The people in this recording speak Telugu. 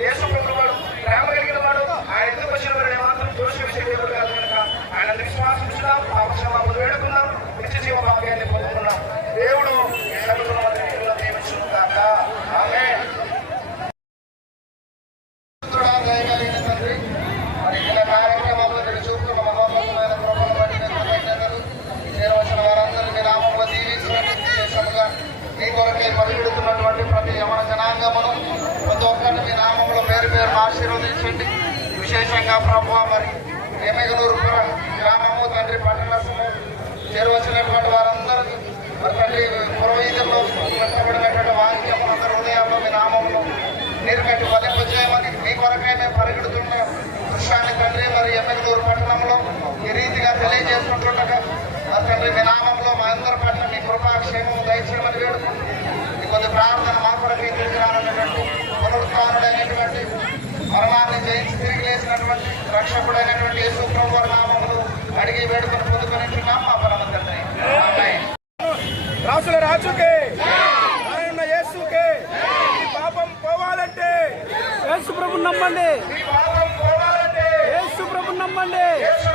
యేసు ప్రభువు వాడు ప్రేమ కలిగిన వాడు. ఆయన ఎందుకు వచ్చిన వారిని మాత్రం దోషించే దేవుడు కాదు కనుక ఆయన విశ్వాసం ఉంచుదాం, పాపక్షమాపణ వేడుకుందాం, నిత్య జీవ భాగ్యాన్ని పొందుకుందాం. దేవుడు దీవించును గాక. ఆమేన్. మరి ఇలా కార్యక్రమంలో మీరు చూపుతున్న మహోన్నతమైన కృపను బట్టి కృతజ్ఞతలు. చేరవలసిన వారందరూ మీ నామంలో దీవించినట్టు విశేషముగా మీ కొరకే పరిగెడుతున్నటువంటి ప్రతి యవన జనాంగమును ప్రతి ఒక్కరిని మీ నామంలో పేరు పేరు ఆశీర్వదించండి. విశేషంగా ప్రభువా మరి ఎమ్మెగనూరు గ్రామము తండ్రి పట్టణము చేరవచ్చినటువంటి వారందరూ మరి తండ్రి పురోహితుల్లో కష్టపడినటువంటి వాక్యము అందరి హృదయాల్లో మీ నామంలో నిర్మెట్టు ఫలింపజేయమని మీ కొరకై మేము పరిగెడుతున్న దృశ్యాన్ని తండ్రి మరి ఎమ్మెగనూరు పట్టణంలో ఈ రీతిగా తెలియజేసుకుంటుండగా మరి తండ్రి మీ నామంలో మా అందరి పట్ల మీ కృపాక్షేమం దయచేయమని వేడుకుంటూ ఈ కొద్ది ప్రార్థన మా కొరకై తిరిగి రానటువంటి పునరుత్థానుడైనటువంటి మరణాన్ని జయించి తిరిగి లేచినటువంటి రక్షకుడైనటువంటి యేసు ప్రభువు నామములు అడిగి వేడుకొని పొందుకొనిచున్నాం మా పరమ తండ్రి. ఆమేన్. రాసుల రాజుకే ఆయన యేసుకే ఈ పాపం పోవాలంటే యేసు ప్రభువు నమ్మండి. ఈ పాపం పోవాలంటే యేసు ప్రభువు నమ్మండి. యేసు